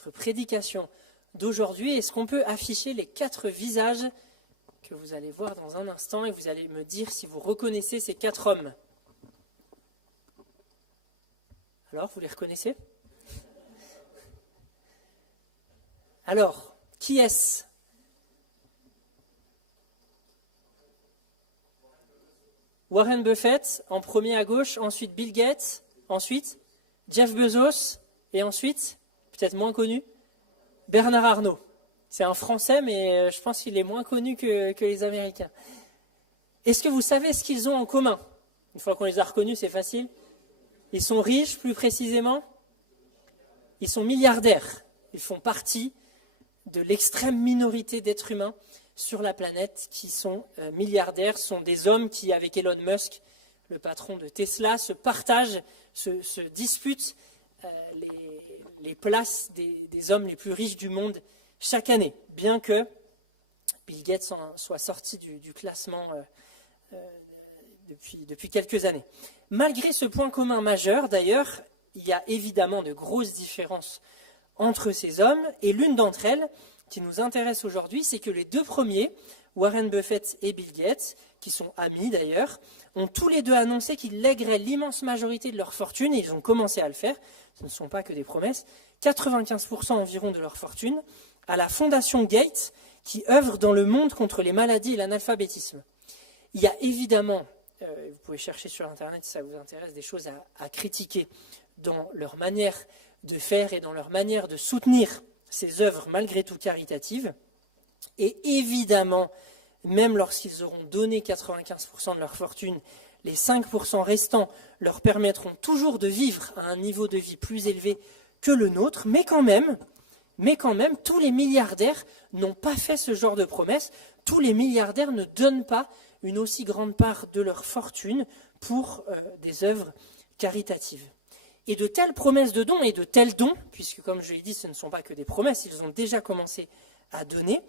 notre prédication d'aujourd'hui. Est-ce qu'on peut afficher les 4 visages que vous allez voir dans un instant et vous allez me dire si vous reconnaissez ces 4 hommes? Alors, vous les reconnaissez? Alors, qui est-ce? Warren Buffett, en premier à gauche, ensuite Bill Gates, ensuite Jeff Bezos, et ensuite, peut-être moins connu, Bernard Arnault. C'est un Français, mais je pense qu'il est moins connu que les Américains. Est-ce que vous savez ce qu'ils ont en commun? Une fois qu'on les a reconnus, c'est facile. Ils sont riches, plus précisément. Ils sont milliardaires. Ils font partie de l'extrême minorité d'êtres humains sur la planète qui sont milliardaires. Ce sont des hommes qui, avec Elon Musk, le patron de Tesla, se partagent, se disputent les places des hommes les plus riches du monde chaque année, bien que Bill Gates soit sorti du classement depuis quelques années. Malgré ce point commun majeur, d'ailleurs, il y a évidemment de grosses différences entre ces hommes, et l'une d'entre elles, qui nous intéresse aujourd'hui, c'est que les 2 premiers, Warren Buffett et Bill Gates, qui sont amis d'ailleurs, ont tous les 2 annoncé qu'ils lègueraient l'immense majorité de leur fortune, et ils ont commencé à le faire, ce ne sont pas que des promesses, 95% environ de leur fortune, à la Fondation Gates, qui œuvre dans le monde contre les maladies et l'analphabétisme. Il y a évidemment, vous pouvez chercher sur Internet si ça vous intéresse, des choses à critiquer dans leur manière de faire et dans leur manière de soutenir ces œuvres malgré tout caritatives. Et évidemment, même lorsqu'ils auront donné 95% de leur fortune, les 5% restants leur permettront toujours de vivre à un niveau de vie plus élevé que le nôtre, mais quand même, tous les milliardaires n'ont pas fait ce genre de promesses. Tous les milliardaires ne donnent pas une aussi grande part de leur fortune pour des œuvres caritatives. Et de telles promesses de dons et de tels dons, puisque comme je l'ai dit, ce ne sont pas que des promesses, ils ont déjà commencé à donner,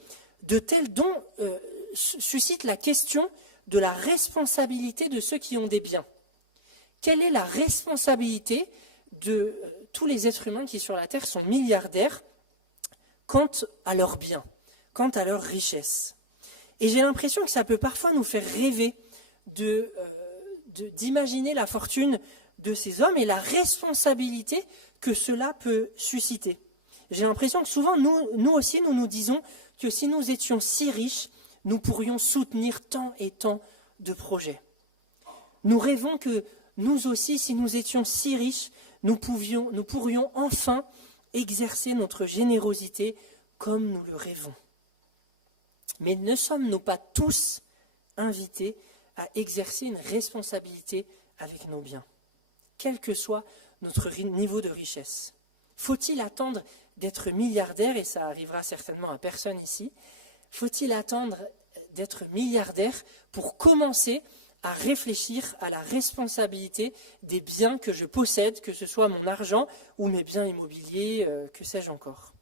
de tels dons suscitent la question de la responsabilité de ceux qui ont des biens. Quelle est la responsabilité de tous les êtres humains qui sur la Terre sont milliardaires quant à leurs biens, quant à leurs richesses? Et j'ai l'impression que ça peut parfois nous faire rêver d'imaginer la fortune de ces hommes et la responsabilité que cela peut susciter. J'ai l'impression que souvent, nous aussi, nous nous disons que si nous étions si riches, nous pourrions soutenir tant et tant de projets. Nous rêvons que nous aussi, si nous étions si riches, nous pourrions enfin exercer notre générosité comme nous le rêvons. Mais ne sommes-nous pas tous invités à exercer une responsabilité avec nos biens, quel que soit notre niveau de richesse? Faut-il attendre d'être milliardaire, et ça arrivera certainement à personne ici, faut-il attendre d'être milliardaire pour commencer à réfléchir à la responsabilité des biens que je possède, que ce soit mon argent ou mes biens immobiliers, que sais-je encore?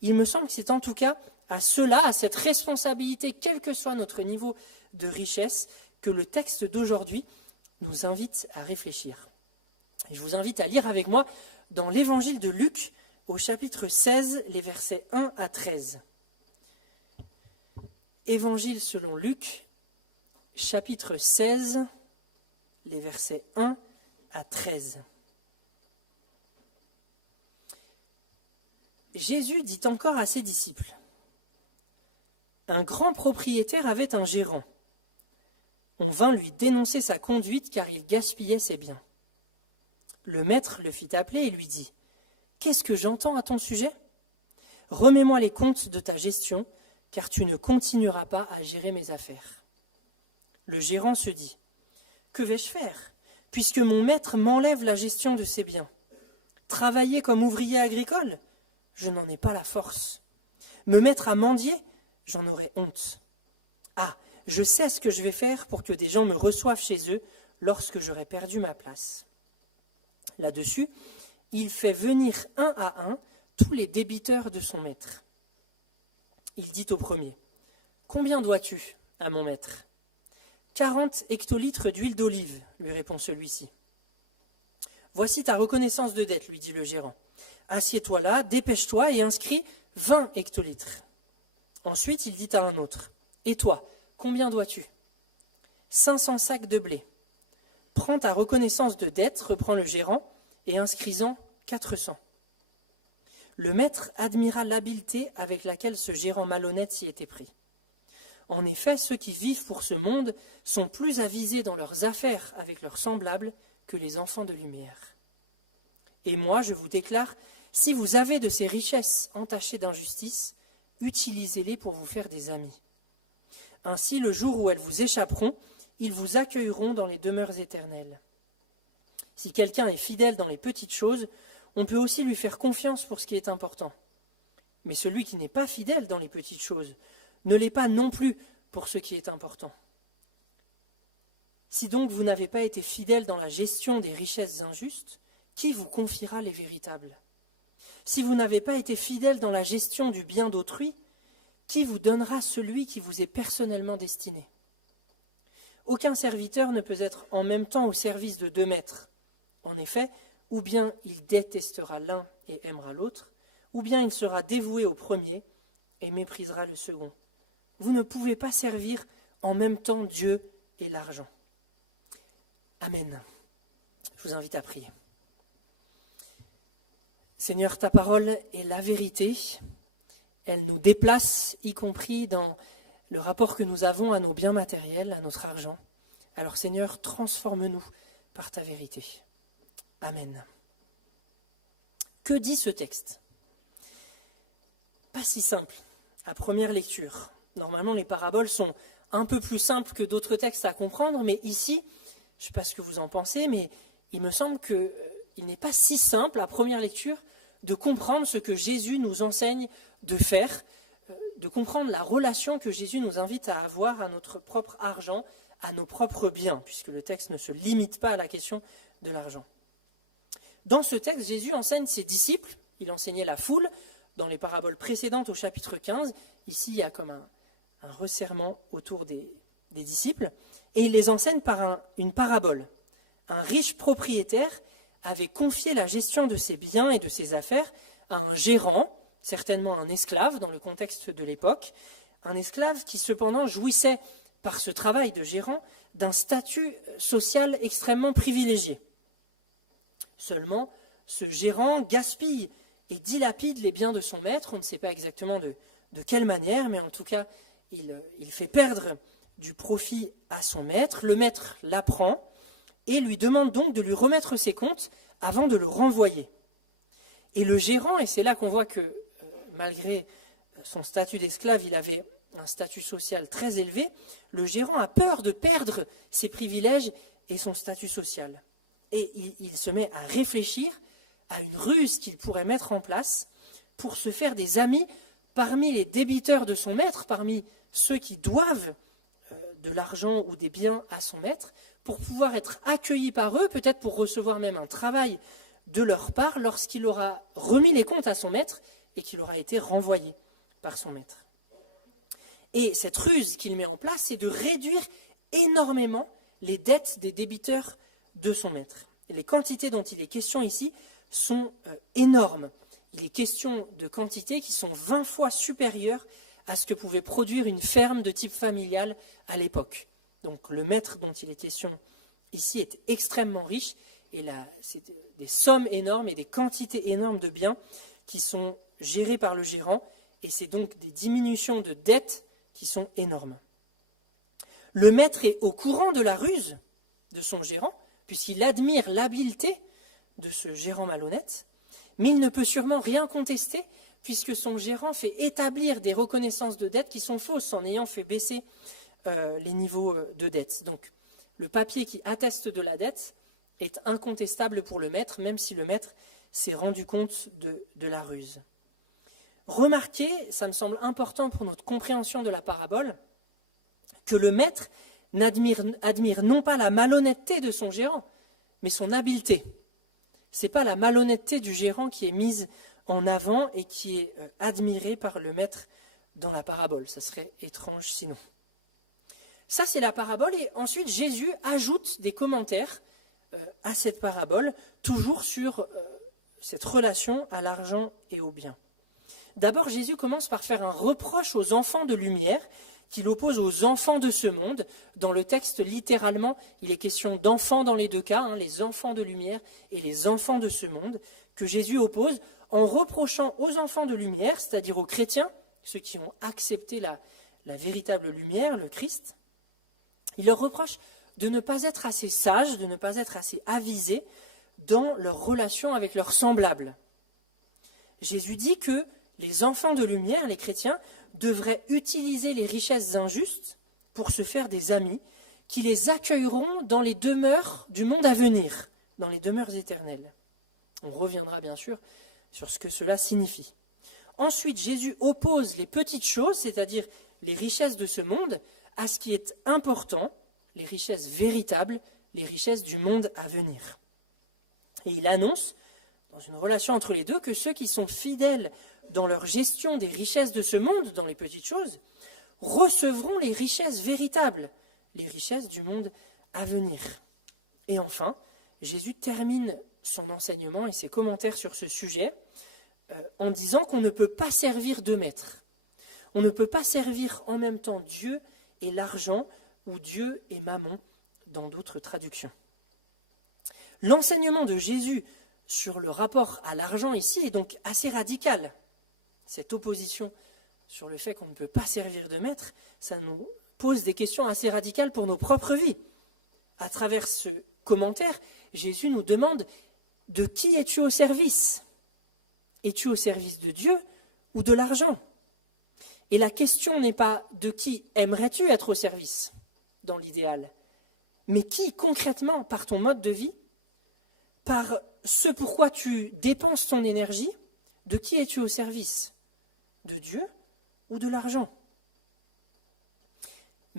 Il me semble que c'est en tout cas à cela, à cette responsabilité, quel que soit notre niveau de richesse, que le texte d'aujourd'hui nous invite à réfléchir. Et je vous invite à lire avec moi dans l'évangile de Luc, au chapitre 16, les versets 1 à 13. Évangile selon Luc, chapitre 16, les versets 1 à 13. Jésus dit encore à ses disciples: un grand propriétaire avait un gérant. On vint lui dénoncer sa conduite car il gaspillait ses biens. Le maître le fit appeler et lui dit: qu'est-ce que j'entends à ton sujet? Remets-moi les comptes de ta gestion, car tu ne continueras pas à gérer mes affaires. Le gérant se dit: que vais-je faire, puisque mon maître m'enlève la gestion de ses biens? Travailler comme ouvrier agricole? Je n'en ai pas la force. Me mettre à mendier? J'en aurais honte. Ah, je sais ce que je vais faire pour que des gens me reçoivent chez eux lorsque j'aurai perdu ma place. Là-dessus, il fait venir un à un tous les débiteurs de son maître. Il dit au premier: combien dois-tu à mon maître? 40 hectolitres d'huile d'olive, lui répond celui-ci. Voici ta reconnaissance de dette, lui dit le gérant. assieds-toi là, dépêche-toi et inscris 20 hectolitres. Ensuite, il dit à un autre, et toi, combien dois-tu ? 500 sacs de blé. Prends ta reconnaissance de dette, reprend le gérant, et inscris-en 400. Le maître admira l'habileté avec laquelle ce gérant malhonnête s'y était pris. En effet, ceux qui vivent pour ce monde sont plus avisés dans leurs affaires avec leurs semblables que les enfants de lumière. Et moi, je vous déclare, si vous avez de ces richesses entachées d'injustice, utilisez-les pour vous faire des amis. Ainsi, le jour où elles vous échapperont, ils vous accueilleront dans les demeures éternelles. Si quelqu'un est fidèle dans les petites choses, on peut aussi lui faire confiance pour ce qui est important. Mais celui qui n'est pas fidèle dans les petites choses ne l'est pas non plus pour ce qui est important. Si donc vous n'avez pas été fidèle dans la gestion des richesses injustes, qui vous confiera les véritables ? Si vous n'avez pas été fidèle dans la gestion du bien d'autrui, qui vous donnera celui qui vous est personnellement destiné ? Aucun serviteur ne peut être en même temps au service de 2 maîtres. En effet, ou bien il détestera l'un et aimera l'autre, ou bien il sera dévoué au premier et méprisera le second. Vous ne pouvez pas servir en même temps Dieu et l'argent. Amen. Je vous invite à prier. Seigneur, ta parole est la vérité. Elle nous déplace, y compris dans le rapport que nous avons à nos biens matériels, à notre argent. Alors Seigneur, transforme-nous par ta vérité. Amen. Que dit ce texte ? Pas si simple à première lecture. Normalement, les paraboles sont un peu plus simples que d'autres textes à comprendre, mais ici, je ne sais pas ce que vous en pensez, mais il me semble qu'il n'est pas si simple à première lecture de comprendre ce que Jésus nous enseigne de faire, de comprendre la relation que Jésus nous invite à avoir à notre propre argent, à nos propres biens, puisque le texte ne se limite pas à la question de l'argent. Dans ce texte, Jésus enseigne ses disciples, il enseignait la foule, dans les paraboles précédentes au chapitre 15, ici il y a comme un resserrement autour des disciples, et il les enseigne par une parabole. Un riche propriétaire avait confié la gestion de ses biens et de ses affaires à un gérant, certainement un esclave dans le contexte de l'époque, un esclave qui cependant jouissait par ce travail de gérant d'un statut social extrêmement privilégié. Seulement, ce gérant gaspille et dilapide les biens de son maître, on ne sait pas exactement de quelle manière, mais en tout cas, il fait perdre du profit à son maître. Le maître l'apprend et lui demande donc de lui remettre ses comptes avant de le renvoyer. Et le gérant, et c'est là qu'on voit que malgré son statut d'esclave, il avait un statut social très élevé, le gérant a peur de perdre ses privilèges et son statut social. Et il se met à réfléchir à une ruse qu'il pourrait mettre en place pour se faire des amis parmi les débiteurs de son maître, parmi ceux qui doivent de l'argent ou des biens à son maître, pour pouvoir être accueillis par eux, peut-être pour recevoir même un travail de leur part lorsqu'il aura remis les comptes à son maître et qu'il aura été renvoyé par son maître. Et cette ruse qu'il met en place, c'est de réduire énormément les dettes des débiteurs de son maître. Et les quantités dont il est question ici sont énormes. Il est question de quantités qui sont 20 fois supérieures à ce que pouvait produire une ferme de type familial à l'époque. Donc le maître dont il est question ici est extrêmement riche, et là, c'est des sommes énormes et des quantités énormes de biens qui sont gérés par le gérant, et c'est donc des diminutions de dettes qui sont énormes. Le maître est au courant de la ruse de son gérant, puisqu'il admire l'habileté de ce gérant malhonnête, mais il ne peut sûrement rien contester, puisque son gérant fait établir des reconnaissances de dettes qui sont fausses, en ayant fait baisser les niveaux de dette. Donc, le papier qui atteste de la dette est incontestable pour le maître, même si le maître s'est rendu compte de la ruse. Remarquez, ça me semble important pour notre compréhension de la parabole, que le maître admire non pas la malhonnêteté de son gérant, mais son habileté. Ce n'est pas la malhonnêteté du gérant qui est mise en avant et qui est admirée par le maître dans la parabole. Ça serait étrange sinon. Ça, c'est la parabole, et ensuite Jésus ajoute des commentaires à cette parabole, toujours sur cette relation à l'argent et au bien. D'abord, Jésus commence par faire un reproche aux enfants de lumière qu'il oppose aux enfants de ce monde. Dans le texte, littéralement, il est question d'enfants dans les deux cas, les enfants de lumière et les enfants de ce monde, que Jésus oppose en reprochant aux enfants de lumière, c'est-à-dire aux chrétiens, ceux qui ont accepté la véritable lumière, le Christ. Il leur reproche de ne pas être assez sages, de ne pas être assez avisés dans leur relation avec leurs semblables. Jésus dit que les enfants de lumière, les chrétiens, devraient utiliser les richesses injustes pour se faire des amis qui les accueilleront dans les demeures du monde à venir, dans les demeures éternelles. On reviendra bien sûr sur ce que cela signifie. Ensuite, Jésus oppose les petites choses, c'est-à-dire les richesses de ce monde, à ce qui est important, les richesses véritables, les richesses du monde à venir. Et il annonce, dans une relation entre les deux, que ceux qui sont fidèles dans leur gestion des richesses de ce monde, dans les petites choses, recevront les richesses véritables, les richesses du monde à venir. Et enfin, Jésus termine son enseignement et ses commentaires sur ce sujet en disant qu'on ne peut pas servir deux maîtres. On ne peut pas servir en même temps Dieu et l'argent, ou Dieu et Mammon, dans d'autres traductions. L'enseignement de Jésus sur le rapport à l'argent ici est donc assez radical. Cette opposition sur le fait qu'on ne peut pas servir de maître, ça nous pose des questions assez radicales pour nos propres vies. À travers ce commentaire, Jésus nous demande « De qui es-tu au service ? Es-tu au service de Dieu ou de l'argent ?» Et la question n'est pas « De qui aimerais-tu être au service ?» dans l'idéal, mais qui concrètement, par ton mode de vie, par ce pourquoi tu dépenses ton énergie, de qui es-tu au service ? De Dieu ou de l'argent ?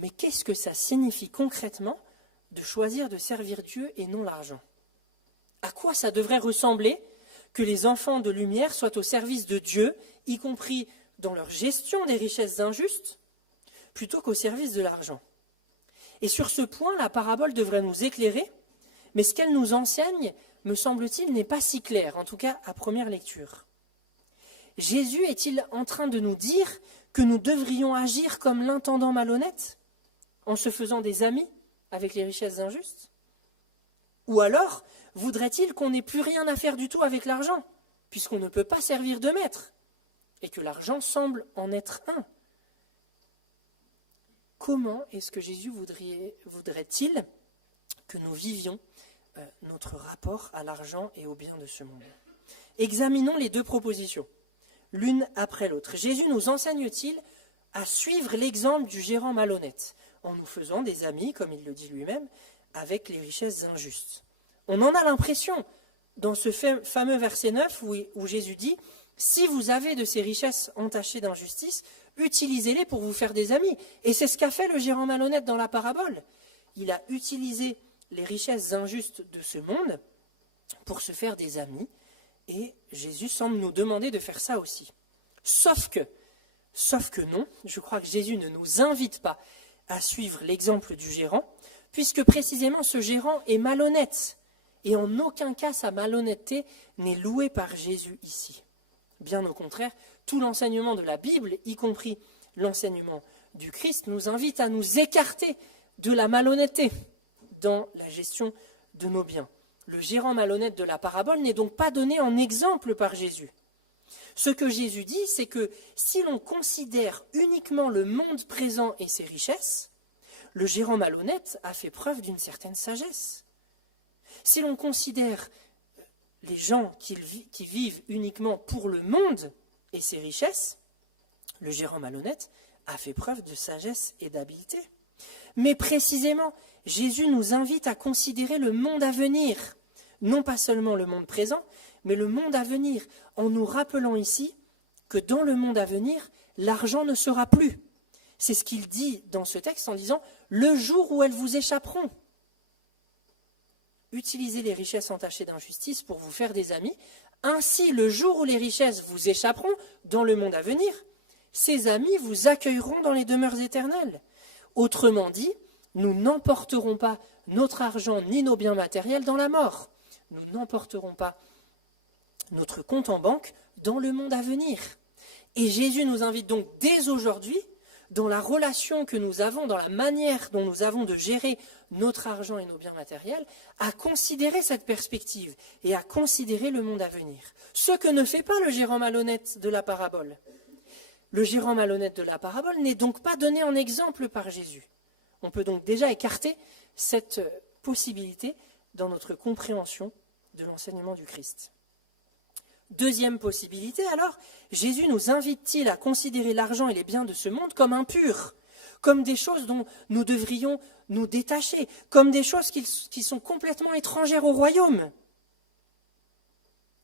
Mais qu'est-ce que ça signifie concrètement de choisir de servir Dieu et non l'argent ? À quoi ça devrait ressembler que les enfants de lumière soient au service de Dieu, y compris dans leur gestion des richesses injustes, plutôt qu'au service de l'argent ? Et sur ce point, la parabole devrait nous éclairer, mais ce qu'elle nous enseigne, me semble-t-il, n'est pas si clair, en tout cas à première lecture. Jésus est-il en train de nous dire que nous devrions agir comme l'intendant malhonnête, en se faisant des amis avec les richesses injustes ? Ou alors, voudrait-il qu'on n'ait plus rien à faire du tout avec l'argent, puisqu'on ne peut pas servir de maître, et que l'argent semble en être un ? Comment est-ce que Jésus voudrait-il que nous vivions notre rapport à l'argent et aux biens de ce monde ? Examinons les deux propositions, l'une après l'autre. Jésus nous enseigne-t-il à suivre l'exemple du gérant malhonnête, en nous faisant des amis, comme il le dit lui-même, avec les richesses injustes ? On en a l'impression, dans ce fameux verset 9, où Jésus dit « Si vous avez de ces richesses entachées d'injustice, utilisez-les pour vous faire des amis. » Et c'est ce qu'a fait le gérant malhonnête dans la parabole. Il a utilisé les richesses injustes de ce monde pour se faire des amis. Et Jésus semble nous demander de faire ça aussi. Sauf que non, je crois que Jésus ne nous invite pas à suivre l'exemple du gérant, puisque précisément ce gérant est malhonnête. Et en aucun cas sa malhonnêteté n'est louée par Jésus ici. Bien au contraire, tout l'enseignement de la Bible, y compris l'enseignement du Christ, nous invite à nous écarter de la malhonnêteté dans la gestion de nos biens. Le gérant malhonnête de la parabole n'est donc pas donné en exemple par Jésus. Ce que Jésus dit, c'est que si l'on considère uniquement le monde présent et ses richesses, le gérant malhonnête a fait preuve d'une certaine sagesse. Si l'on considère les gens qui vivent uniquement pour le monde et ses richesses, le gérant malhonnête a fait preuve de sagesse et d'habileté. Mais précisément, Jésus nous invite à considérer le monde à venir, non pas seulement le monde présent, mais le monde à venir, en nous rappelant ici que dans le monde à venir, l'argent ne sera plus. C'est ce qu'il dit dans ce texte en disant « le jour où elles vous échapperont ». Utilisez les richesses entachées d'injustice pour vous faire des amis. Ainsi, le jour où les richesses vous échapperont dans le monde à venir, ces amis vous accueilleront dans les demeures éternelles. Autrement dit, nous n'emporterons pas notre argent ni nos biens matériels dans la mort. Nous n'emporterons pas notre compte en banque dans le monde à venir. Et Jésus nous invite donc dès aujourd'hui, dans la relation que nous avons, dans la manière dont nous avons de gérer notre argent et nos biens matériels, à considérer cette perspective et à considérer le monde à venir. Ce que ne fait pas le gérant malhonnête de la parabole. Le gérant malhonnête de la parabole n'est donc pas donné en exemple par Jésus. On peut donc déjà écarter cette possibilité dans notre compréhension de l'enseignement du Christ. Deuxième possibilité, alors, Jésus nous invite-t-il à considérer l'argent et les biens de ce monde comme impurs, comme des choses dont nous devrions nous détacher, comme des choses qui sont complètement étrangères au royaume?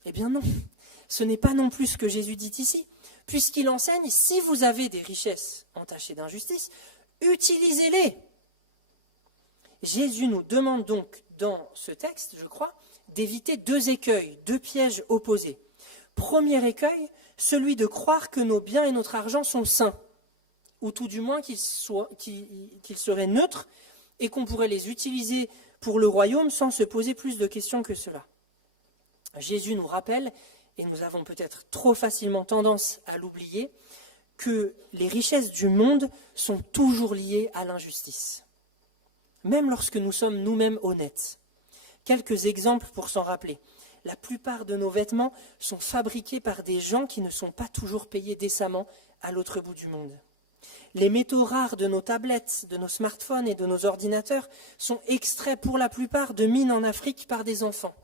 Eh bien non, ce n'est pas non plus ce que Jésus dit ici, puisqu'il enseigne, si vous avez des richesses entachées d'injustice, utilisez-les. Jésus nous demande donc, dans ce texte, je crois, d'éviter deux écueils, deux pièges opposés. Premier écueil, celui de croire que nos biens et notre argent sont sains, ou tout du moins qu'ils seraient neutres et qu'on pourrait les utiliser pour le royaume sans se poser plus de questions que cela. Jésus nous rappelle, et nous avons peut-être trop facilement tendance à l'oublier, que les richesses du monde sont toujours liées à l'injustice, même lorsque nous sommes nous-mêmes honnêtes. Quelques exemples pour s'en rappeler. La plupart de nos vêtements sont fabriqués par des gens qui ne sont pas toujours payés décemment à l'autre bout du monde. Les métaux rares de nos tablettes, de nos smartphones et de nos ordinateurs sont extraits pour la plupart de mines en Afrique par des enfants,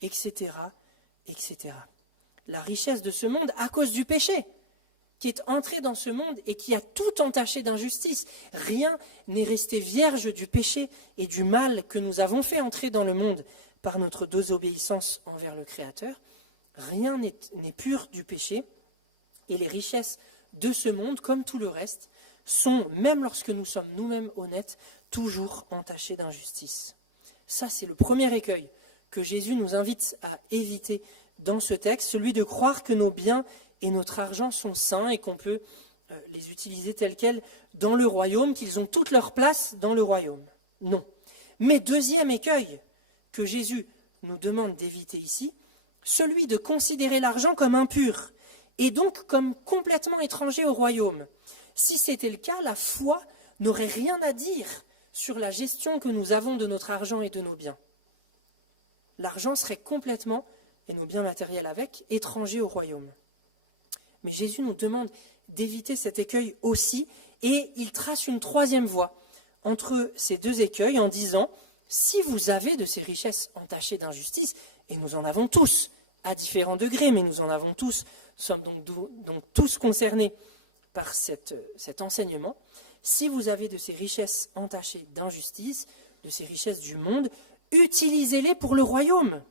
etc., etc. La richesse de ce monde à cause du péché qui est entré dans ce monde et qui a tout entaché d'injustice. Rien n'est resté vierge du péché et du mal que nous avons fait entrer dans le monde par notre désobéissance envers le Créateur. Rien n'est pur du péché, et les richesses de ce monde, comme tout le reste, sont, même lorsque nous sommes nous-mêmes honnêtes, toujours entachées d'injustice. Ça, c'est le premier écueil que Jésus nous invite à éviter dans ce texte, celui de croire que nos biens et notre argent sont saints et qu'on peut les utiliser tels quels dans le royaume, qu'ils ont toute leur place dans le royaume. Non. Mais deuxième écueil que Jésus nous demande d'éviter ici, celui de considérer l'argent comme impur et donc comme complètement étranger au royaume. Si c'était le cas, la foi n'aurait rien à dire sur la gestion que nous avons de notre argent et de nos biens. L'argent serait complètement, et nos biens matériels avec, étrangers au royaume. Mais Jésus nous demande d'éviter cet écueil aussi, et il trace une troisième voie entre ces deux écueils en disant, si vous avez de ces richesses entachées d'injustice, et nous en avons tous, à différents degrés, mais nous en avons tous, nous sommes donc tous concernés par cet enseignement, si vous avez de ces richesses entachées d'injustice, de ces richesses du monde, utilisez-les pour le royaume.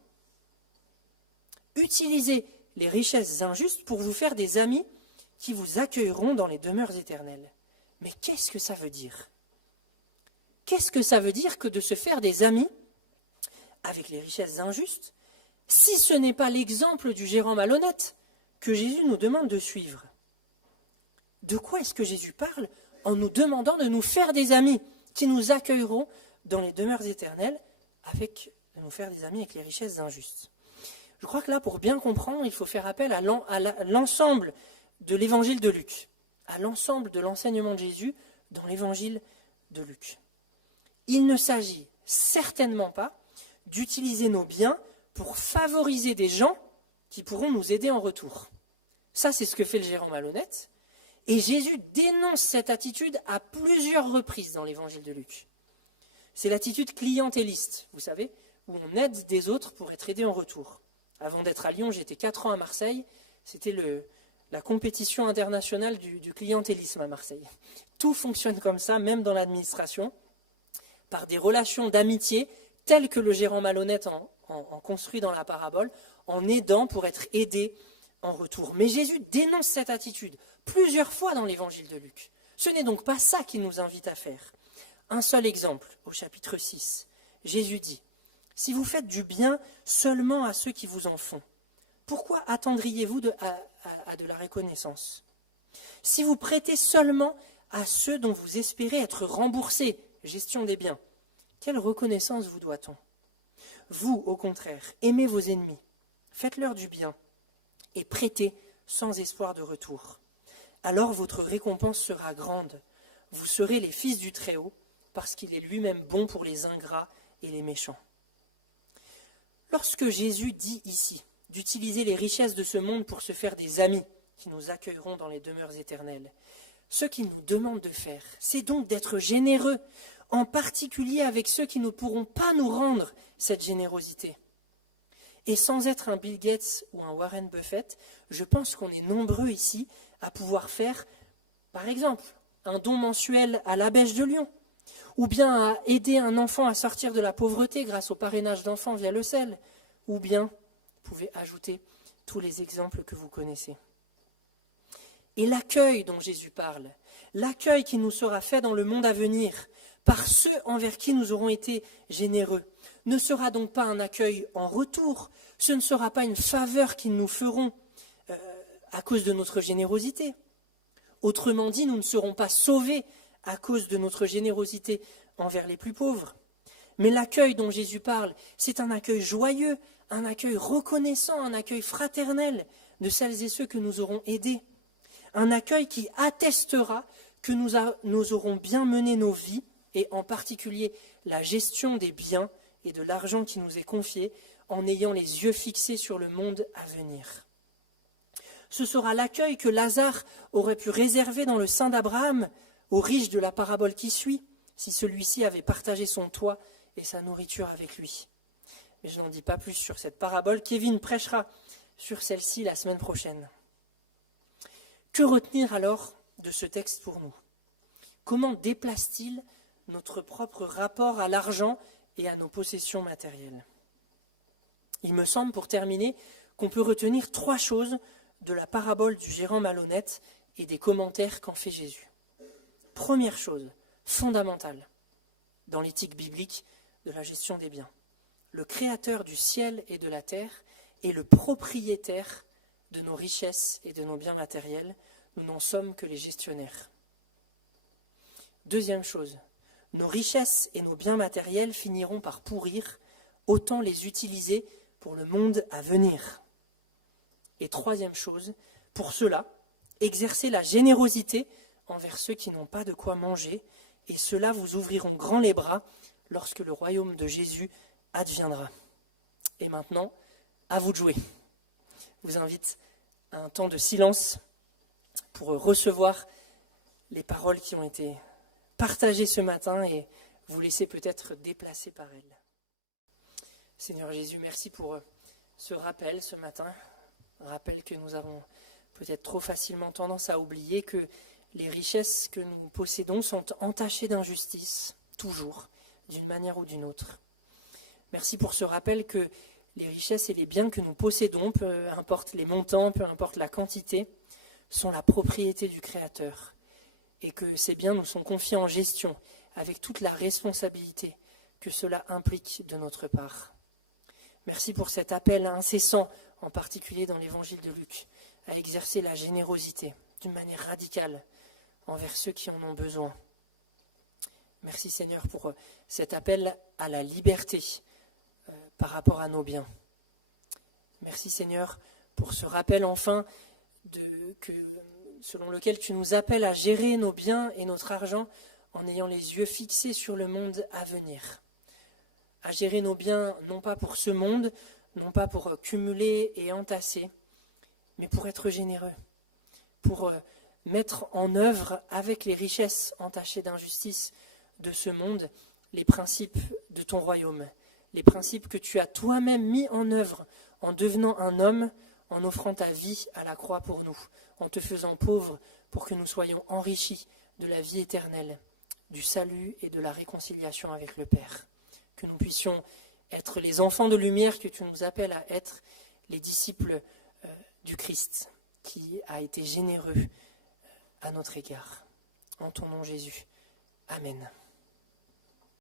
Utilisez les richesses injustes pour vous faire des amis qui vous accueilleront dans les demeures éternelles. Mais qu'est-ce que ça veut dire? Qu'est-ce que ça veut dire que de se faire des amis avec les richesses injustes, si ce n'est pas l'exemple du gérant malhonnête que Jésus nous demande de suivre? De quoi est-ce que Jésus parle en nous demandant de nous faire des amis qui nous accueilleront dans les demeures éternelles de nous faire des amis avec les richesses injustes? Je crois que là, pour bien comprendre, il faut faire appel à l'ensemble de l'évangile de Luc, à l'ensemble de l'enseignement de Jésus dans l'évangile de Luc. Il ne s'agit certainement pas d'utiliser nos biens pour favoriser des gens qui pourront nous aider en retour. Ça, c'est ce que fait le gérant malhonnête. Et Jésus dénonce cette attitude à plusieurs reprises dans l'évangile de Luc. C'est l'attitude clientéliste, vous savez, où on aide des autres pour être aidé en retour. Avant d'être à Lyon, j'étais 4 ans à Marseille. C'était la compétition internationale du clientélisme à Marseille. Tout fonctionne comme ça, même dans l'administration, par des relations d'amitié telles que le gérant malhonnête en construit dans la parabole, en aidant pour être aidé en retour. Mais Jésus dénonce cette attitude plusieurs fois dans l'évangile de Luc. Ce n'est donc pas ça qu'il nous invite à faire. Un seul exemple, au chapitre 6. Jésus dit, « Si vous faites du bien seulement à ceux qui vous en font, pourquoi attendriez-vous à de la reconnaissance? Si vous prêtez seulement à ceux dont vous espérez être remboursés, gestion des biens, quelle reconnaissance vous doit-on? Vous, au contraire, aimez vos ennemis, faites-leur du bien et prêtez sans espoir de retour. Alors votre récompense sera grande. Vous serez les fils du Très-Haut, parce qu'il est lui-même bon pour les ingrats et les méchants. Lorsque Jésus dit ici d'utiliser les richesses de ce monde pour se faire des amis qui nous accueilleront dans les demeures éternelles, ce qu'il nous demande de faire, c'est donc d'être généreux, en particulier avec ceux qui ne pourront pas nous rendre cette générosité. Et sans être un Bill Gates ou un Warren Buffett, je pense qu'on est nombreux ici à pouvoir faire, par exemple, un don mensuel à l'Abèche de Lyon, ou bien à aider un enfant à sortir de la pauvreté grâce au parrainage d'enfants via le sel, ou bien, vous pouvez ajouter tous les exemples que vous connaissez. Et l'accueil dont Jésus parle, l'accueil qui nous sera fait dans le monde à venir, par ceux envers qui nous aurons été généreux, ne sera donc pas un accueil en retour, ce ne sera pas une faveur qu'ils nous feront à cause de notre générosité. Autrement dit, nous ne serons pas sauvés à cause de notre générosité envers les plus pauvres. Mais l'accueil dont Jésus parle, c'est un accueil joyeux, un accueil reconnaissant, un accueil fraternel de celles et ceux que nous aurons aidés. Un accueil qui attestera que nous aurons bien mené nos vies, et en particulier la gestion des biens et de l'argent qui nous est confié, en ayant les yeux fixés sur le monde à venir. Ce sera l'accueil que Lazare aurait pu réserver dans le sein d'Abraham aux riches de la parabole qui suit, si celui-ci avait partagé son toit et sa nourriture avec lui. Mais je n'en dis pas plus sur cette parabole. Kevin prêchera sur celle-ci la semaine prochaine. Que retenir alors de ce texte pour nous? Comment déplace-t-il notre propre rapport à l'argent et à nos possessions matérielles? Il me semble, pour terminer, qu'on peut retenir 3 choses de la parabole du gérant malhonnête et des commentaires qu'en fait Jésus. Première chose, fondamentale, dans l'éthique biblique de la gestion des biens. Le créateur du ciel et de la terre est le propriétaire de nos richesses et de nos biens matériels. Nous n'en sommes que les gestionnaires. Deuxième chose, nos richesses et nos biens matériels finiront par pourrir, autant les utiliser pour le monde à venir. Et troisième chose, pour cela, exercez la générosité envers ceux qui n'ont pas de quoi manger, et ceux-là vous ouvriront grand les bras lorsque le royaume de Jésus adviendra. Et maintenant, à vous de jouer. Je vous invite à un temps de silence pour recevoir les paroles qui ont été partagées ce matin et vous laisser peut-être déplacer par elles. Seigneur Jésus, merci pour ce rappel ce matin, un rappel que nous avons peut-être trop facilement tendance à oublier, que les richesses que nous possédons sont entachées d'injustice, toujours, d'une manière ou d'une autre. Merci pour ce rappel que les richesses et les biens que nous possédons, peu importe les montants, peu importe la quantité, sont la propriété du Créateur, et que ces biens nous sont confiés en gestion, avec toute la responsabilité que cela implique de notre part. Merci pour cet appel incessant, en particulier dans l'évangile de Luc, à exercer la générosité d'une manière radicale envers ceux qui en ont besoin. Merci Seigneur pour cet appel à la liberté par rapport à nos biens. Merci Seigneur pour ce rappel enfin selon lequel tu nous appelles à gérer nos biens et notre argent en ayant les yeux fixés sur le monde à venir. À gérer nos biens non pas pour ce monde, non pas pour cumuler et entasser, mais pour être généreux, pour mettre en œuvre avec les richesses entachées d'injustice de ce monde les principes de ton royaume, les principes que tu as toi-même mis en œuvre en devenant un homme, en offrant ta vie à la croix pour nous, en te faisant pauvre pour que nous soyons enrichis de la vie éternelle, du salut et de la réconciliation avec le Père. Que nous puissions être les enfants de lumière que tu nous appelles à être, les disciples du Christ, qui a été généreux à notre égard. En ton nom Jésus. Amen.